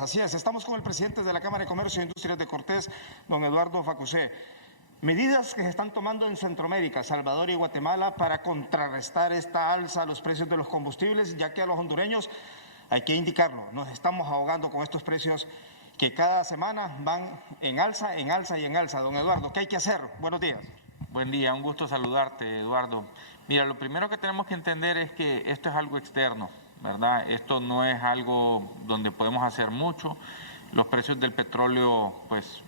Así es, estamos con el presidente de la Cámara de Comercio e Industrias de Cortés, don Eduardo Facusé. Medidas que se están tomando en Centroamérica, Salvador y Guatemala para contrarrestar esta alza a los precios de los combustibles, ya que a los hondureños, hay que indicarlo, nos estamos ahogando con estos precios que cada semana van en alza, en alza y en alza. Don Eduardo, ¿qué hay que hacer? Buenos días. Buen día, un gusto saludarte, Eduardo. Mira, lo primero que tenemos que entender es que esto es algo externo, ¿verdad? Esto no es algo donde podemos hacer mucho. Los precios del petróleo, pues,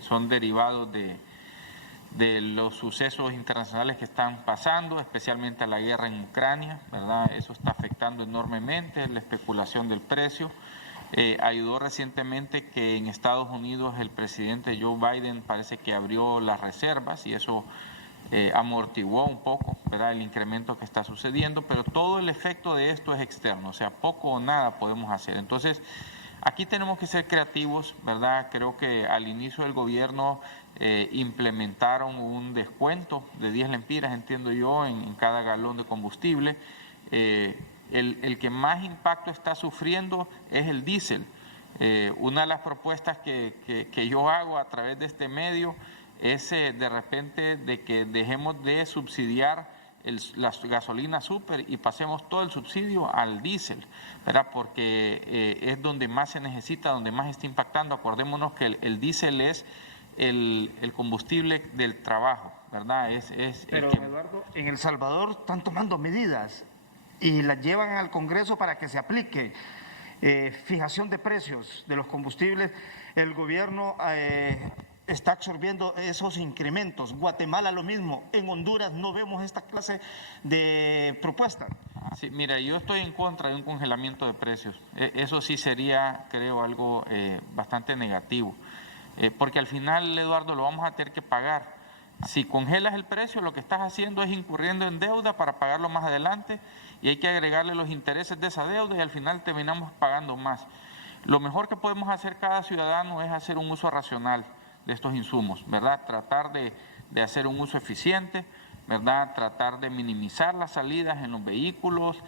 son derivados de los sucesos internacionales que están pasando, especialmente la guerra en Ucrania, ¿verdad? Eso está afectando enormemente la especulación del precio. Ayudó recientemente que en Estados Unidos el presidente Joe Biden parece que abrió las reservas y eso amortiguó un poco, ¿verdad?, el incremento que está sucediendo, pero todo el efecto de esto es externo, o sea, poco o nada podemos hacer. Entonces, aquí tenemos que ser creativos, ¿verdad? Creo que al inicio del gobierno implementaron un descuento de 10 lempiras, entiendo yo, en cada galón de combustible. El que más impacto está sufriendo es el diésel. Una de las propuestas que yo hago a través de este medio es de repente de que dejemos de subsidiar la gasolina súper y pasemos todo el subsidio al diésel, ¿verdad? Porque es donde más se necesita, donde más está impactando. Acordémonos que el diésel es el combustible del trabajo, ¿verdad? Pero, Eduardo, en El Salvador están tomando medidas y las llevan al Congreso para que se aplique. Fijación de precios de los combustibles, el gobierno está absorbiendo esos incrementos. Guatemala lo mismo, en Honduras no vemos esta clase de propuesta. Sí, mira, yo estoy en contra de un congelamiento de precios. Eso sí sería, creo, algo bastante negativo, porque al final, Eduardo, lo vamos a tener que pagar. Si congelas el precio, lo que estás haciendo es incurriendo en deuda para pagarlo más adelante y hay que agregarle los intereses de esa deuda y al final terminamos pagando más. Lo mejor que podemos hacer cada ciudadano es hacer un uso racional de estos insumos, ¿verdad? Tratar de hacer un uso eficiente, ¿verdad? Tratar de minimizar las salidas en los vehículos,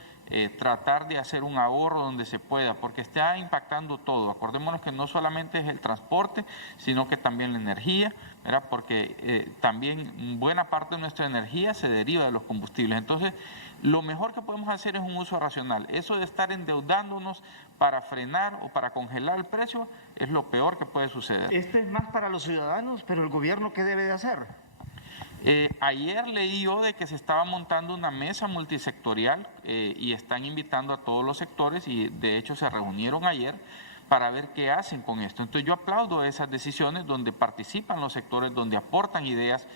tratar de hacer un ahorro donde se pueda, porque está impactando todo. Acordémonos que no solamente es el transporte, sino que también la energía, ¿verdad? Porque también buena parte de nuestra energía se deriva de los combustibles. Entonces, lo mejor que podemos hacer es un uso racional. Eso de estar endeudándonos para frenar o para congelar el precio es lo peor que puede suceder. Este es más para los ciudadanos, pero el gobierno, ¿qué debe de hacer? Ayer leí yo de que se estaba montando una mesa multisectorial y están invitando a todos los sectores y de hecho se reunieron ayer para ver qué hacen con esto. Entonces yo aplaudo esas decisiones donde participan los sectores, donde aportan ideas,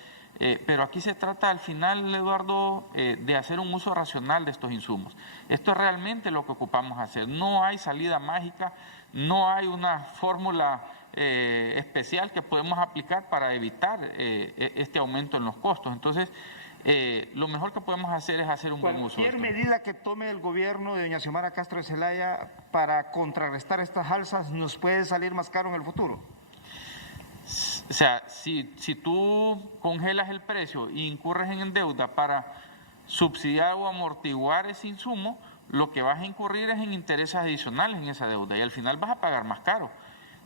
pero aquí se trata al final, Eduardo, de hacer un uso racional de estos insumos. Esto es realmente lo que ocupamos hacer. No hay salida mágica, no hay una fórmula especial que podemos aplicar para evitar este aumento en los costos. Entonces, lo mejor que podemos hacer es hacer un buen uso. Cualquier medida que tome el gobierno de doña Xiomara Castro de Celaya para contrarrestar estas alzas nos puede salir más caro en el futuro. O sea, si tú congelas el precio e incurres en deuda para subsidiar o amortiguar ese insumo, lo que vas a incurrir es en intereses adicionales en esa deuda y al final vas a pagar más caro.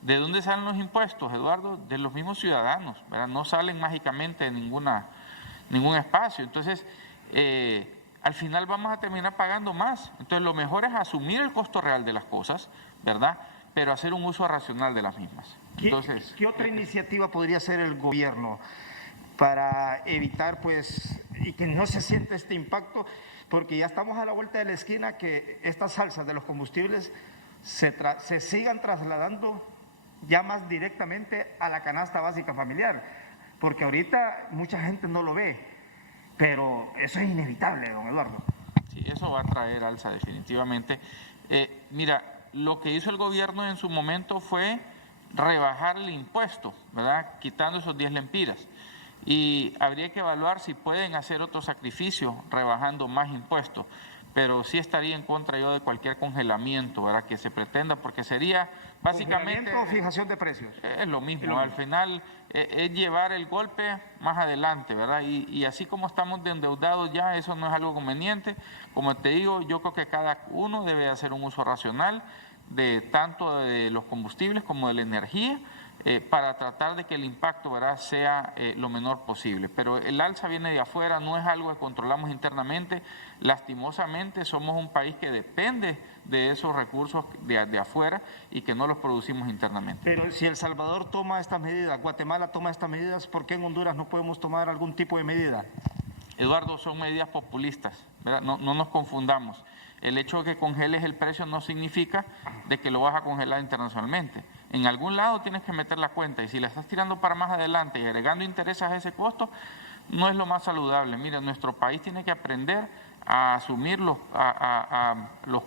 ¿De dónde salen los impuestos, Eduardo? De los mismos ciudadanos, ¿verdad? No salen mágicamente de ningún espacio. Entonces, al final vamos a terminar pagando más. Entonces, lo mejor es asumir el costo real de las cosas, ¿verdad? Pero hacer un uso racional de las mismas. Entonces, ¿Qué otra iniciativa podría hacer el gobierno para evitar, pues, y que no se sienta este impacto? Porque ya estamos a la vuelta de la esquina que estas alzas de los combustibles se sigan trasladando ya más directamente a la canasta básica familiar, porque ahorita mucha gente no lo ve, pero eso es inevitable, don Eduardo. Sí, eso va a traer alza definitivamente. Mira, lo que hizo el gobierno en su momento fue rebajar el impuesto, ¿verdad? Quitando esos 10 lempiras. Y habría que evaluar si pueden hacer otro sacrificio rebajando más impuestos. Pero sí estaría en contra yo de cualquier congelamiento, ¿verdad?, que se pretenda, porque sería básicamente... ¿Congelamiento o fijación de precios? Es lo mismo, al final es llevar el golpe más adelante, ¿verdad? Y así como estamos de endeudados ya, eso no es algo conveniente. Como te digo, yo creo que cada uno debe hacer un uso racional de tanto de los combustibles como de la energía, para tratar de que el impacto, ¿verdad?, sea lo menor posible. Pero el alza viene de afuera, no es algo que controlamos internamente. Lastimosamente somos un país que depende de esos recursos de afuera y que no los producimos internamente. Pero si El Salvador toma estas medidas, Guatemala toma estas medidas, ¿por qué en Honduras no podemos tomar algún tipo de medida? Eduardo, son medidas populistas, ¿verdad? No nos confundamos. El hecho de que congeles el precio no significa de que lo vas a congelar internacionalmente. En algún lado tienes que meter la cuenta y si la estás tirando para más adelante y agregando intereses a ese costo, no es lo más saludable. Mira, nuestro país tiene que aprender a asumir los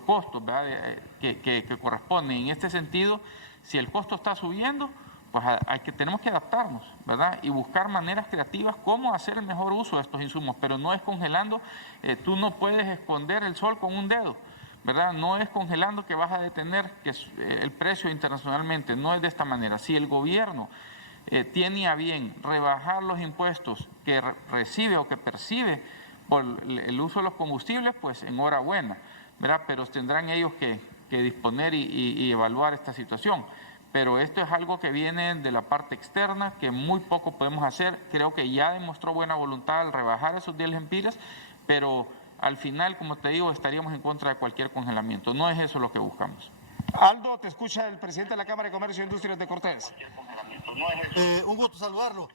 costos, ¿verdad?, que corresponden. En este sentido, si el costo está subiendo, pues tenemos que adaptarnos, ¿verdad?, y buscar maneras creativas cómo hacer el mejor uso de estos insumos, pero no es congelando. Tú no puedes esconder el sol con un dedo, ¿verdad? No es congelando que vas a detener el precio internacionalmente, no es de esta manera. Si el gobierno tiene a bien rebajar los impuestos que recibe o que percibe por el uso de los combustibles, pues enhorabuena, ¿verdad? Pero tendrán ellos que disponer y evaluar esta situación. Pero esto es algo que viene de la parte externa, que muy poco podemos hacer. Creo que ya demostró buena voluntad al rebajar esos 10 lempiras, pero al final, como te digo, estaríamos en contra de cualquier congelamiento. No es eso lo que buscamos. Aldo, te escucha el presidente de la Cámara de Comercio e Industrias de Cortés. Un gusto saludarlo.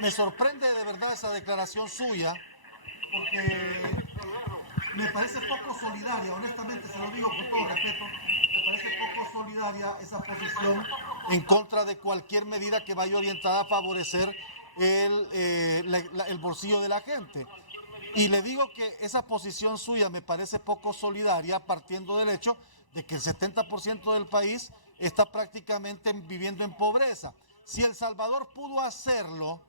Me sorprende de verdad esa declaración suya, porque me parece poco solidaria, honestamente, se lo digo con todo respeto, me parece poco solidaria esa posición en contra de cualquier medida que vaya orientada a favorecer el bolsillo de la gente. Y le digo que esa posición suya me parece poco solidaria partiendo del hecho de que el 70% del país está prácticamente viviendo en pobreza. Si El Salvador pudo hacerlo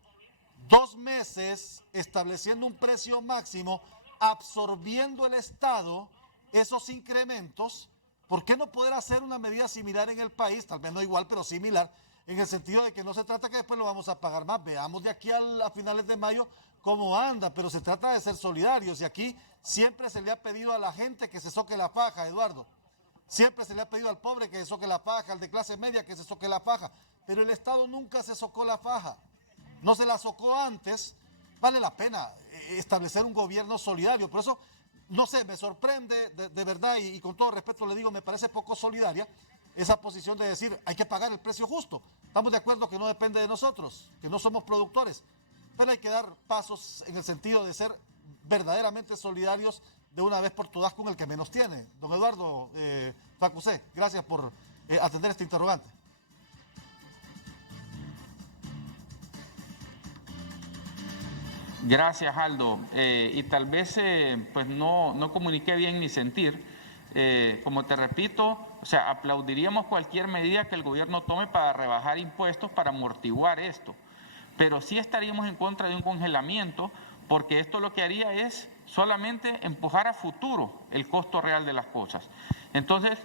2 meses estableciendo un precio máximo, absorbiendo el Estado esos incrementos, ¿por qué no poder hacer una medida similar en el país? Tal vez no igual, pero similar, en el sentido de que no se trata que después lo vamos a pagar más. Veamos de aquí a finales de mayo cómo anda, pero se trata de ser solidarios. Y aquí siempre se le ha pedido a la gente que se soque la faja, Eduardo. Siempre se le ha pedido al pobre que se soque la faja, al de clase media que se soque la faja. Pero el Estado nunca se socó la faja. No se la socó antes. Vale la pena establecer un gobierno solidario. Por eso, no sé, me sorprende de verdad y con todo respeto le digo, me parece poco solidaria esa posición de decir hay que pagar el precio justo. Estamos de acuerdo que no depende de nosotros, que no somos productores, pero hay que dar pasos en el sentido de ser verdaderamente solidarios de una vez por todas con el que menos tiene. Don Eduardo Facusé, gracias por atender este interrogante. Gracias, Aldo. Y tal vez pues no comuniqué bien mi sentir. Como te repito, o sea, aplaudiríamos cualquier medida que el gobierno tome para rebajar impuestos, para amortiguar esto. Pero sí estaríamos en contra de un congelamiento, porque esto lo que haría es solamente empujar a futuro el costo real de las cosas. Entonces,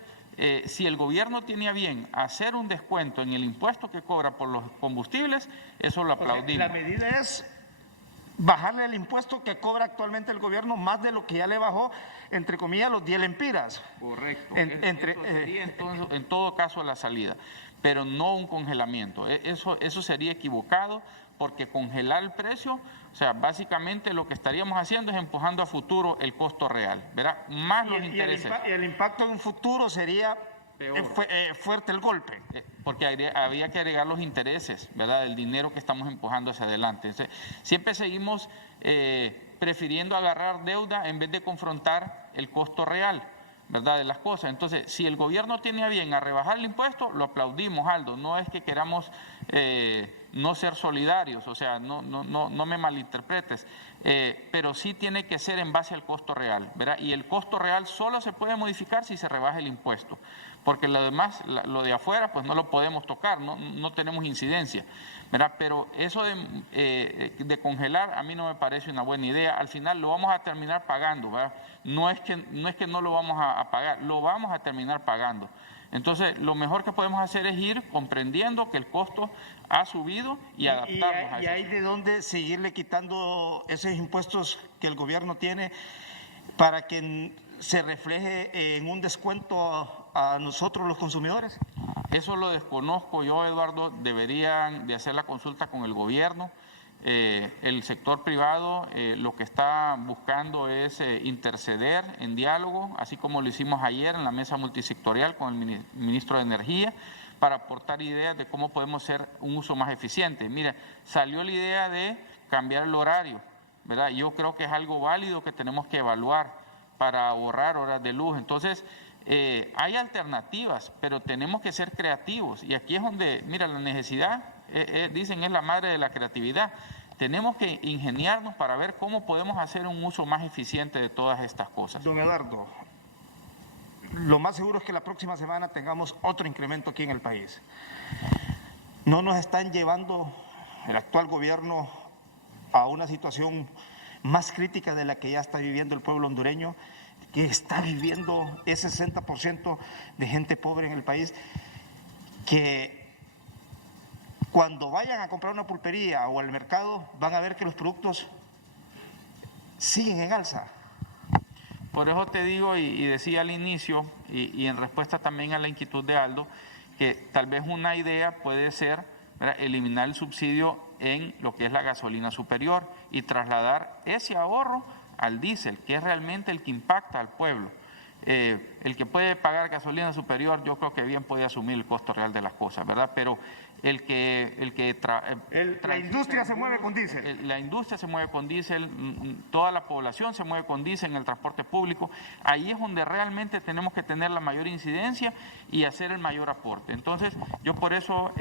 si el gobierno tiene a bien hacer un descuento en el impuesto que cobra por los combustibles, eso lo aplaudimos. La medida es bajarle el impuesto que cobra actualmente el gobierno más de lo que ya le bajó, entre comillas, los 10 lempiras. Correcto. Eso sería en todo caso la salida, pero no un congelamiento. Eso sería equivocado, porque congelar el precio, o sea, básicamente lo que estaríamos haciendo es empujando a futuro el costo real, ¿verdad? Más los intereses. Y el impacto en un futuro sería fuerte el golpe. Porque había que agregar los intereses, ¿verdad?, del dinero que estamos empujando hacia adelante. Entonces, siempre seguimos prefiriendo agarrar deuda en vez de confrontar el costo real, ¿verdad?, de las cosas. Entonces, si el gobierno tiene a bien a rebajar el impuesto, lo aplaudimos, Aldo. No es que queramos no ser solidarios, o sea, no me malinterpretes, pero sí tiene que ser en base al costo real, ¿verdad? Y el costo real solo se puede modificar si se rebaja el impuesto, porque lo demás, lo de afuera, pues no lo podemos tocar, no tenemos incidencia, ¿verdad? Pero eso de congelar a mí no me parece una buena idea. Al final lo vamos a terminar pagando, ¿verdad? No es que no lo vamos a pagar, lo vamos a terminar pagando. Entonces, lo mejor que podemos hacer es ir comprendiendo que el costo ha subido y adaptarnos a eso. Y hay de dónde seguirle quitando esos impuestos que el gobierno tiene para que se refleje en un descuento a nosotros los consumidores? Eso lo desconozco yo, Eduardo. Deberían de hacer la consulta con el gobierno. El sector privado lo que está buscando es interceder en diálogo, así como lo hicimos ayer en la mesa multisectorial con el ministro de Energía, para aportar ideas de cómo podemos hacer un uso más eficiente. Mira, salió la idea de cambiar el horario, ¿verdad? Yo creo que es algo válido que tenemos que evaluar para ahorrar horas de luz. Entonces, hay alternativas, pero tenemos que ser creativos. Y aquí es donde, mira, la necesidad, dicen, es la madre de la creatividad. Tenemos que ingeniarnos para ver cómo podemos hacer un uso más eficiente de todas estas cosas. Don Eduardo, lo más seguro es que la próxima semana tengamos otro incremento aquí en el país. No nos están llevando el actual gobierno a una situación más crítica de la que ya está viviendo el pueblo hondureño, que está viviendo ese 60% de gente pobre en el país, que cuando vayan a comprar una pulpería o al mercado van a ver que los productos siguen en alza. Por eso te digo y decía al inicio, y en respuesta también a la inquietud de Aldo, que tal vez una idea puede ser, ¿verdad?, eliminar el subsidio en lo que es la gasolina superior y trasladar ese ahorro al diésel, que es realmente el que impacta al pueblo. El que puede pagar gasolina superior, yo creo que bien puede asumir el costo real de las cosas, ¿verdad? Pero la industria se mueve con diésel. La industria se mueve con diésel, toda la población se mueve con diésel en el transporte público. Ahí es donde realmente tenemos que tener la mayor incidencia y hacer el mayor aporte. Entonces, yo por eso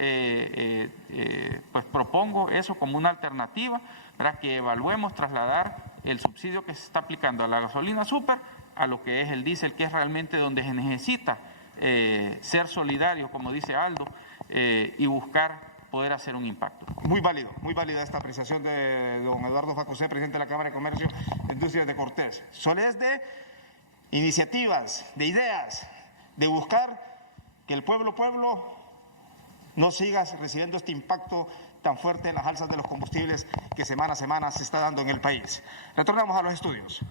pues propongo eso como una alternativa, para que evaluemos trasladar el subsidio que se está aplicando a la gasolina súper a lo que es el diésel, que es realmente donde se necesita ser solidario, como dice Aldo, y buscar poder hacer un impacto. Muy válida esta apreciación de don Eduardo Facosé, presidente de la Cámara de Comercio e Industrias de Cortés. Son de iniciativas, de ideas, de buscar que el pueblo no siga recibiendo este impacto tan fuerte en las alzas de los combustibles que semana a semana se está dando en el país. Retornamos a los estudios.